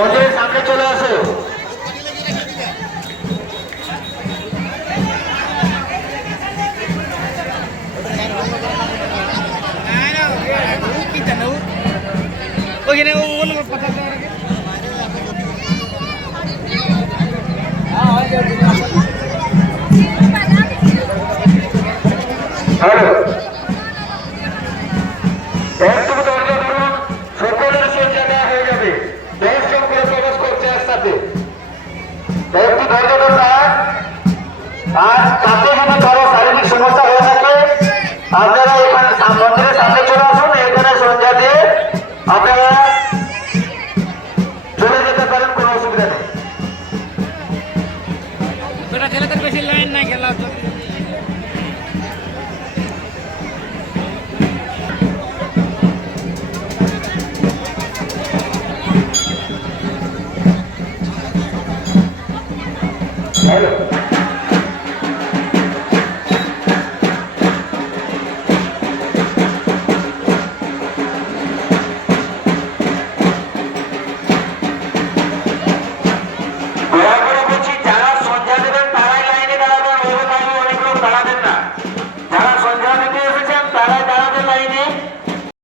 মন্দিরের সামনে চলে আসো। ওইখানে অন্য কথা হ্যালো, একটু দরজা ধরুন, সকলের সেই জায়গায় হয়ে যাবে। 10 জন করে প্রবেশ করছে একসাথে। একটু ধৈর্য ধরুন। আর তাতে যদি কারো শারীরিক সমস্যা হয়ে থাকে আপনারা এখানে মন্দিরের সামনে চলে আসুন। এখানে সন্ধ্যা দিয়ে আপনারা চলে যেতে পারেন, কোনো অসুবিধা নেই। ছেলেদের বেশি লাইন নাই খেলা তো হ্যালো।